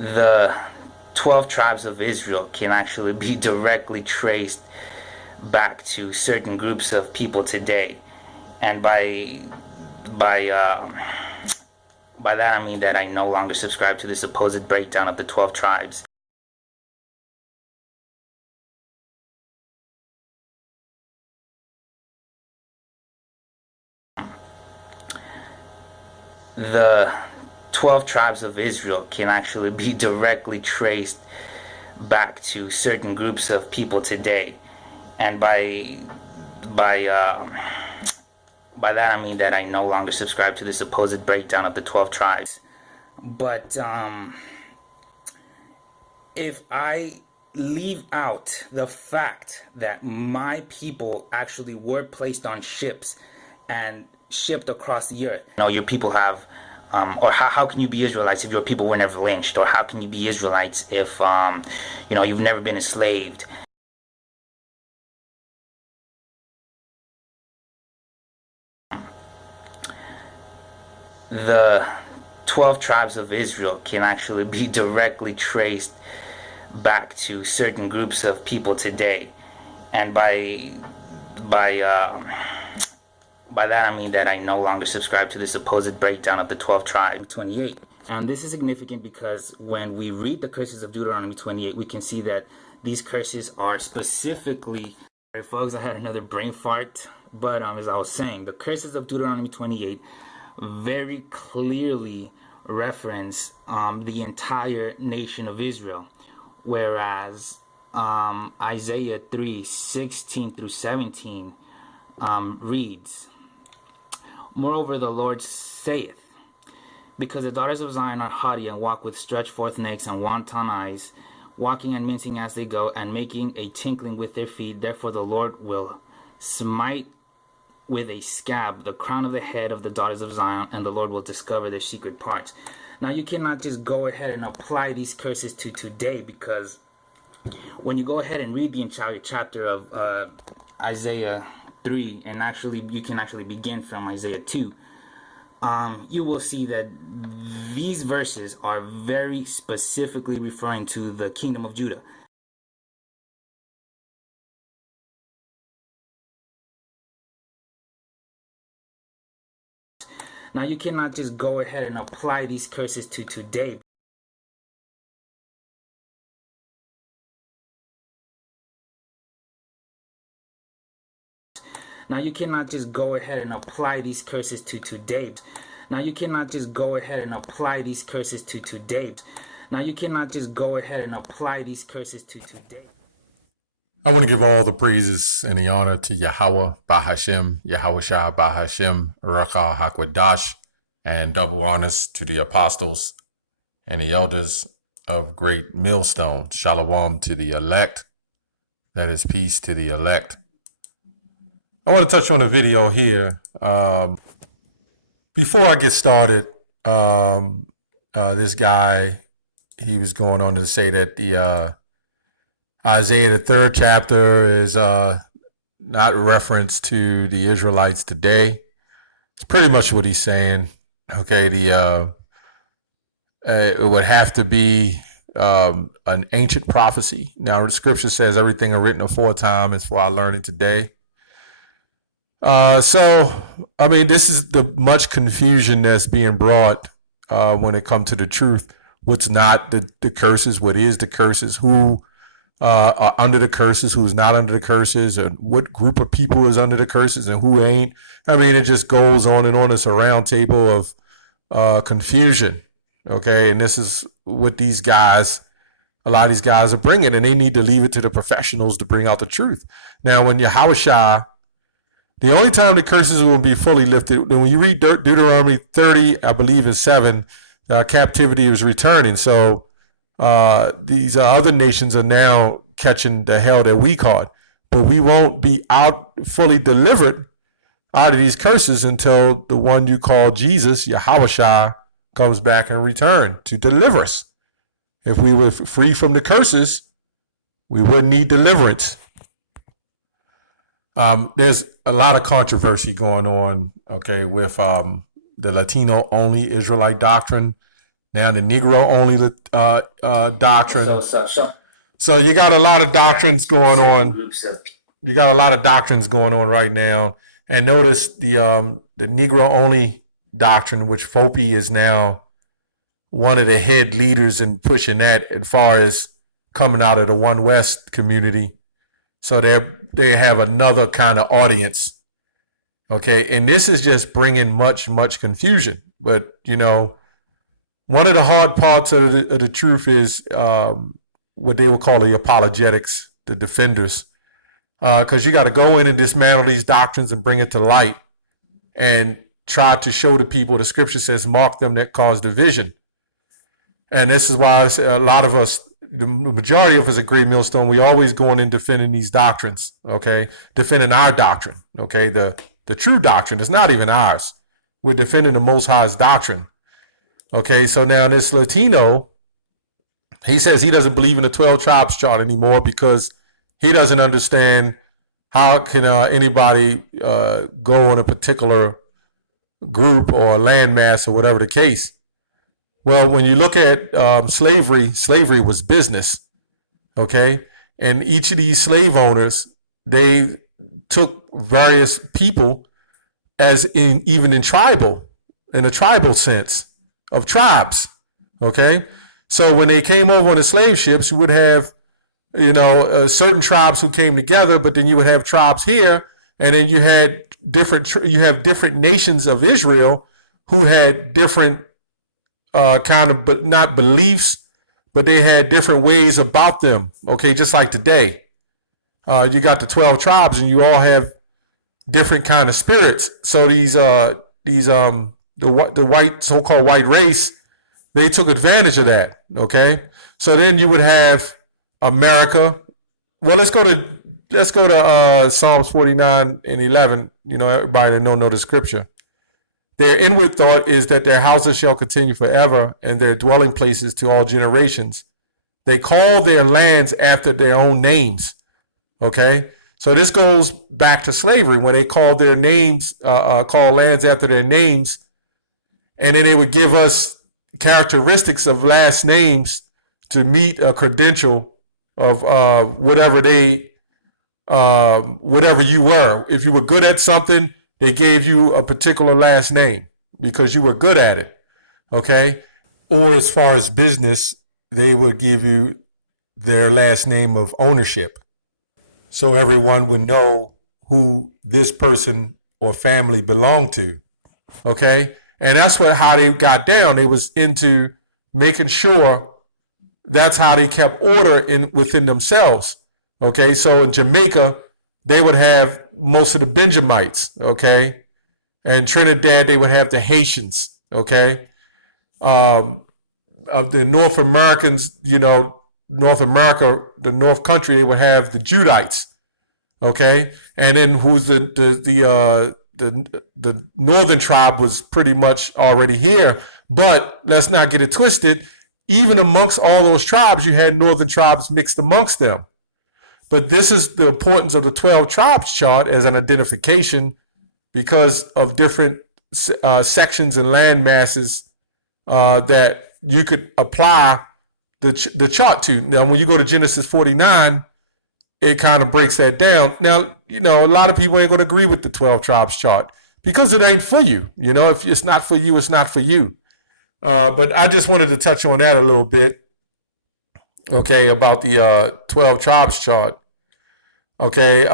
the 12 tribes of Israel can actually be directly traced back to certain groups of people today. And by by that I mean that I no longer subscribe to the supposed breakdown of the 12 tribes. The 12 tribes of Israel can actually be directly traced back to certain groups of people today. And by that I mean that I no longer subscribe to the supposed breakdown of the 12 tribes. But if I leave out the fact that my people actually were placed on ships and shipped across the earth, your people have, or how can you be Israelites if your people were never lynched? Or how can you be Israelites if, you've never been enslaved? The 12 tribes of Israel can actually be directly traced back to certain groups of people today. And by that I mean that I no longer subscribe to the supposed breakdown of the 12 tribes. 28. And this is significant because when we read the curses of Deuteronomy 28, we can see that these curses are specifically... Sorry, folks, I had another brain fart. But as I was saying, the curses of Deuteronomy 28 very clearly reference the entire nation of Israel, whereas Isaiah 3:16 through 17 reads, "Moreover, the Lord saith, because the daughters of Zion are haughty and walk with stretched forth necks and wanton eyes, walking and mincing as they go, and making a tinkling with their feet, therefore the Lord will smite with a scab the crown of the head of the daughters of Zion, and the Lord will discover their secret parts." Now, you cannot just go ahead and apply these curses to today, because when you go ahead and read the entire chapter of Isaiah 3, and you can actually begin from Isaiah 2, you will see that these verses are very specifically referring to the kingdom of Judah. Now, you cannot just go ahead and apply these curses to today. Now, you cannot just go ahead and apply these curses to today. Now, you cannot just go ahead and apply these curses to today. Now, you cannot just go ahead and apply these curses to today. I want to give all the praises and the honor to Yahweh, Bahashem, Yahushua, Bahashem, Rakah, Hakwadash, and double honors to the apostles and the elders of Great Millstone. Shalom to the elect. That is peace to the elect. I want to touch on a video here. Before I get started, this guy, he was going on to say that the Isaiah, the 3rd chapter, is not reference to the Israelites today. It's pretty much what he's saying. Okay, it would have to be an ancient prophecy. Now, the scripture says everything are written aforetime is for our learning today. So, I mean, this is the much confusion that's being brought when it comes to the truth. What's not the curses, what is the curses, who are under the curses, who's not under the curses, and what group of people is under the curses and who ain't. I mean, it just goes on and on. It's a round table of confusion. Okay, and this is what these guys, a lot of these guys are bringing, and they need to leave it to the professionals to bring out the truth. Now, when Yahushua, the only time the curses will be fully lifted, when you read Deuteronomy 30, I believe in 7, captivity is returning. So these other nations are now catching the hell that we caught. But we won't be out fully delivered out of these curses until the one you call Jesus, Yahushua, comes back and return to deliver us. If we were free from the curses, we wouldn't need deliverance. There's a lot of controversy going on, okay, with the Latino-only Israelite doctrine. Now the Negro only doctrine. So you got a lot of doctrines going on. You got a lot of doctrines going on right now. And notice the Negro only doctrine, which Fopi is now one of the head leaders in pushing that as far as coming out of the One West community. So they have another kind of audience. Okay, and this is just bringing much confusion. But one of the hard parts of the truth is what they would call the apologetics, the defenders, because you got to go in and dismantle these doctrines and bring it to light and try to show the people. The scripture says, "Mark them that cause division," and this is why a lot of us, the majority of us at Great Millstone, we always going in defending these doctrines. Okay, defending our doctrine. Okay, the true doctrine is not even ours. We're defending the Most High's doctrine. Okay, so now this Latino, he says he doesn't believe in the 12 tribes chart anymore because he doesn't understand how can anybody go on a particular group or landmass or whatever the case. Well, when you look at slavery was business, okay? And each of these slave owners, they took various people even in a tribal sense of tribes, okay? So when they came over on the slave ships, you would have, certain tribes who came together, but then you would have tribes here, and then you had different nations of Israel who had different but not beliefs, but they had different ways about them. Okay, just like today, you got the 12 tribes, and you all have different kind of spirits. So the white so-called white race, they took advantage of that. Okay, so then you would have America. Well, let's go to Psalms 49 and 11. Everybody that know the scripture. Their inward thought is that their houses shall continue forever, and their dwelling places to all generations. They call their lands after their own names. Okay, so this goes back to slavery when they called their names, call lands after their names, and then they would give us characteristics of last names to meet a credential of whatever you were. If you were good at something, they gave you a particular last name because you were good at it, okay? Or as far as business, they would give you their last name of ownership. So everyone would know who this person or family belonged to, okay? And that's how they got down. They was into making sure that's how they kept order within themselves, okay? So in Jamaica, they would have most of the Benjamites, okay? And Trinidad, they would have the Haitians, okay? Of the North Americans, North America, the North Country, they would have the Judites, okay? And then who's the Northern tribe was pretty much already here. But let's not get it twisted. Even amongst all those tribes, you had Northern tribes mixed amongst them. But this is the importance of the 12 tribes chart as an identification because of different sections and land masses that you could apply the chart to. Now, when you go to Genesis 49, it kind of breaks that down. Now, a lot of people ain't going to agree with the 12 tribes chart because it ain't for you. If it's not for you, it's not for you. But I just wanted to touch on that a little bit, okay, about the 12 tribes chart. Okay,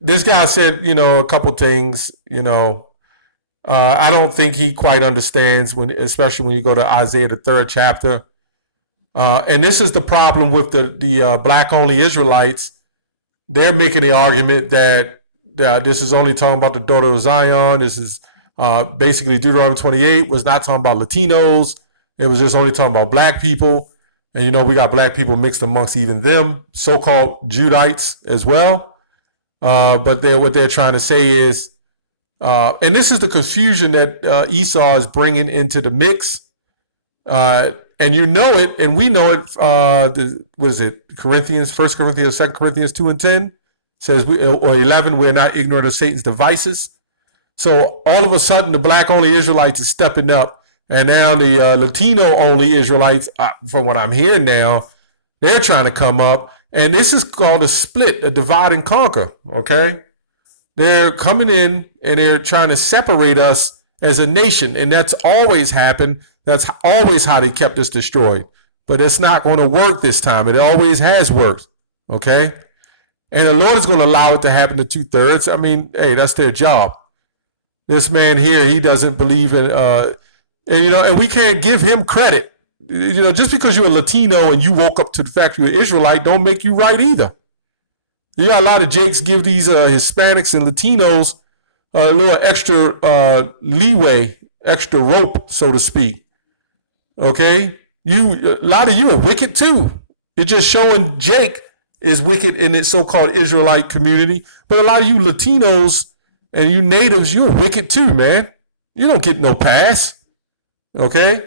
this guy said, a couple things, I don't think he quite understands, especially when you go to Isaiah, the 3rd chapter. And this is the problem with the black-only Israelites. They're making the argument that this is only talking about the daughter of Zion. This is basically Deuteronomy 28 was not talking about Latinos. It was just only talking about black people. And we got black people mixed amongst even them, so-called Judites as well. But what they're trying to say is, and this is the confusion that Esau is bringing into the mix. And it, and we know it. What is it? Corinthians, 1 Corinthians, 2 Corinthians 2 and 10 says, or 11, we're not ignorant of Satan's devices. So all of a sudden, the black-only Israelites is stepping up And now the Latino-only Israelites, from what I'm hearing now, they're trying to come up. And this is called a split, a divide and conquer, okay? They're coming in and they're trying to separate us as a nation. And that's always happened. That's always how they kept us destroyed. But it's not going to work this time. It always has worked, okay? And the Lord is going to allow it to happen to 2/3. I mean, hey, that's their job. This man here, he doesn't believe in, and we can't give him credit. Just because you're a Latino and you woke up to the fact you're an Israelite don't make you right either. You got a lot of Jakes give these Hispanics and Latinos a little extra leeway, extra rope, so to speak. Okay? A lot of you are wicked too. You're just showing Jake is wicked in its so-called Israelite community. But a lot of you Latinos and you natives, you're wicked too, man. You don't get no pass. Okay?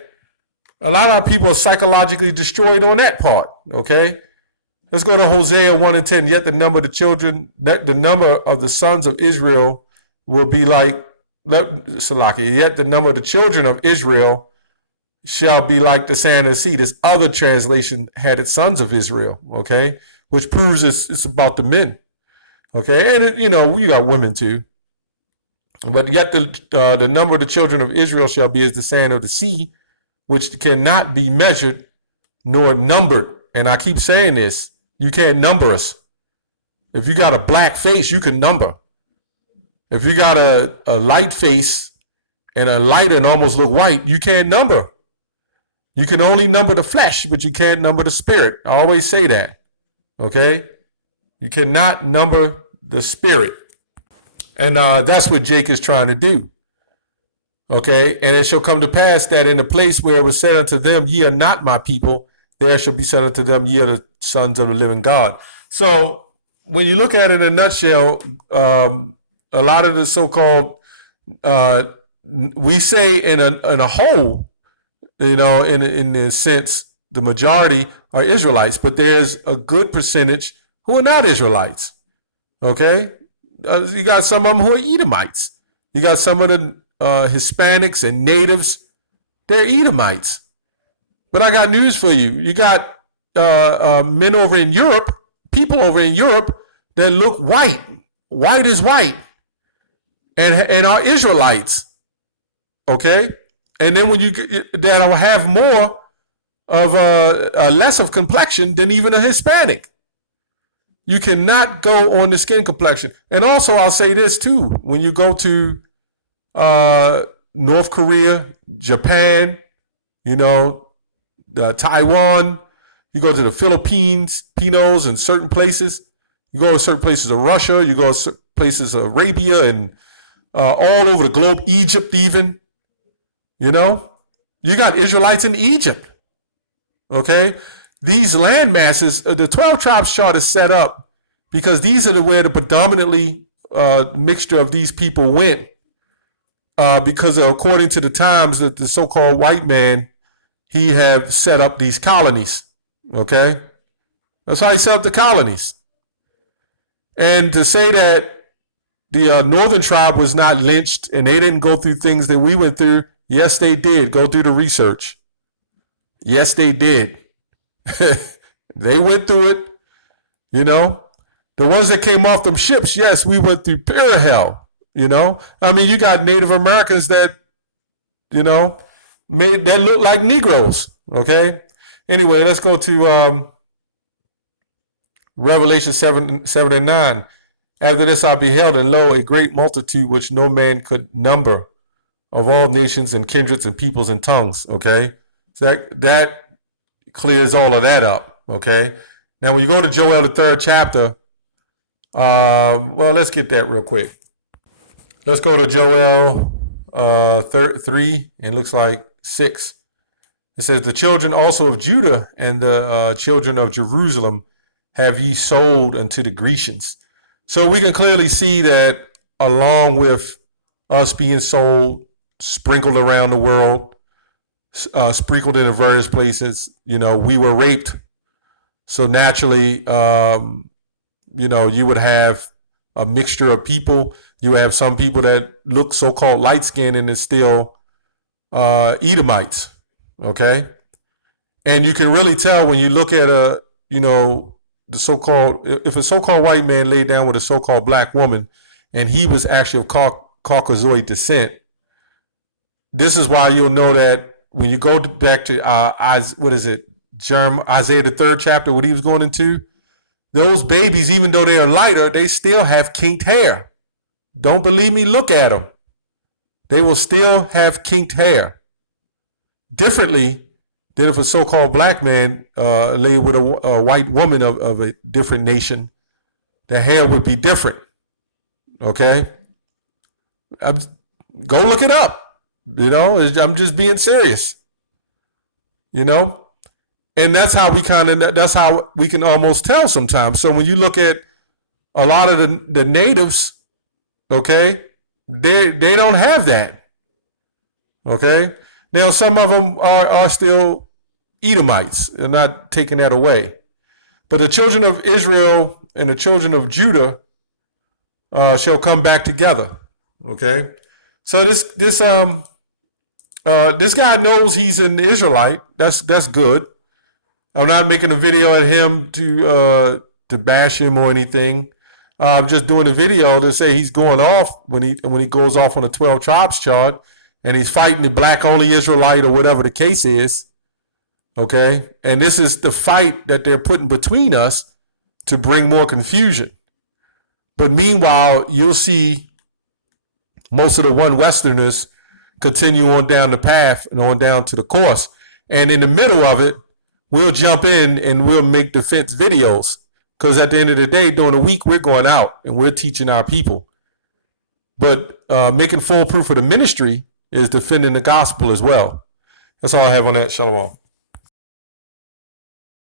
A lot of our people are psychologically destroyed on that part. Okay? Let's go to Hosea 1:10. Yet the number of the sons of Israel will be like Salaki. Yet the number of the children of Israel shall be like the sand of the sea. This other translation had it sons of Israel, okay? Which proves it's about the men. Okay, and you got women too. But yet the number of the children of Israel shall be as the sand of the sea, which cannot be measured nor numbered. And I keep saying this, you can't number us. If you got a black face, you can number. If you got a light face and a light and almost look white, you can't number. You can only number the flesh, but you can't number the spirit. I always say that. Okay? You cannot number the spirit. And that's what Jake is trying to do. Okay? And it shall come to pass that in the place where it was said unto them, ye are not my people, there shall be said unto them, ye are the sons of the living God. So when you look at it in a nutshell, a lot of the so-called, we say in a whole, in the sense, the majority are Israelites, but there's a good percentage who are not Israelites. Okay? You got some of them who are Edomites. You got some of the Hispanics and natives, they're Edomites. But I got news for you. You got men over in Europe, people over in Europe that look white as white, and are Israelites. Okay? And then that will have more of less of complexion than even a Hispanic. You cannot go on the skin complexion. And also, I'll say this too: when you go to North Korea, Japan, Taiwan, you go to the Philippines, Pinos, and certain places. You go to certain places of Russia. You go to certain places of Arabia, and all over the globe, Egypt even. You got Israelites in Egypt. Okay? These land masses, the 12 tribes chart is set up because these are where the predominantly mixture of these people went because according to the times that the so-called white man, he have set up these colonies. Okay? That's how he set up the colonies. And to say that the northern tribe was not lynched and they didn't go through things that we went through, yes, they did. Go do the research. Yes, they did. They went through it. The ones that came off them ships, yes, we went through pure hell. You got Native Americans that, that look like Negroes. Okay? Anyway, let's go to Revelation 7:9. After this I beheld, and lo, a great multitude which no man could number, of all nations and kindreds and peoples and tongues. Okay? So that clears all of that up. Okay? Now, when you go to Joel, the 3rd chapter, let's get that real quick. Let's go to Joel 3, and it looks like 6. It says, the children also of Judah and the children of Jerusalem have ye sold unto the Grecians. So we can clearly see that along with us being sold, sprinkled around the world, sprinkled into various places, we were raped. So naturally, you would have a mixture of people. You have some people that look so-called light-skinned and is still Edomites. Okay, and you can really tell when you look at the so-called, if a so-called white man laid down with a so-called black woman, and he was actually of Caucasoid descent. This is why you'll know that when you go back to Isaiah the 3rd chapter, what he was going into. Those babies, even though they are lighter, they still have kinked hair. Don't believe me? Look at them. They will still have kinked hair. Differently than if a so-called black man lay with a white woman of a different nation, the hair would be different. Okay? Go look it up. I'm just being serious. And that's how we can almost tell sometimes. So when you look at a lot of the natives, okay, they don't have that. Okay? Now some of them are still Edomites. They're not taking that away. But the children of Israel and the children of Judah shall come back together. Okay? So this guy knows he's an Israelite. That's good. I'm not making a video at him to bash him or anything. I'm just doing a video to say he's going off when he goes off on a 12 tribes chart, and he's fighting the black only Israelite or whatever the case is. Okay, and this is the fight that they're putting between us to bring more confusion. But meanwhile, you'll see most of the one Westerners continue on down the path and on down to the course, and in the middle of it, we'll jump in and we'll make defense videos, because at the end of the day, during the week, we're going out and we're teaching our people. But making full proof of the ministry is defending the gospel as well. That's all I have on that. Shalom.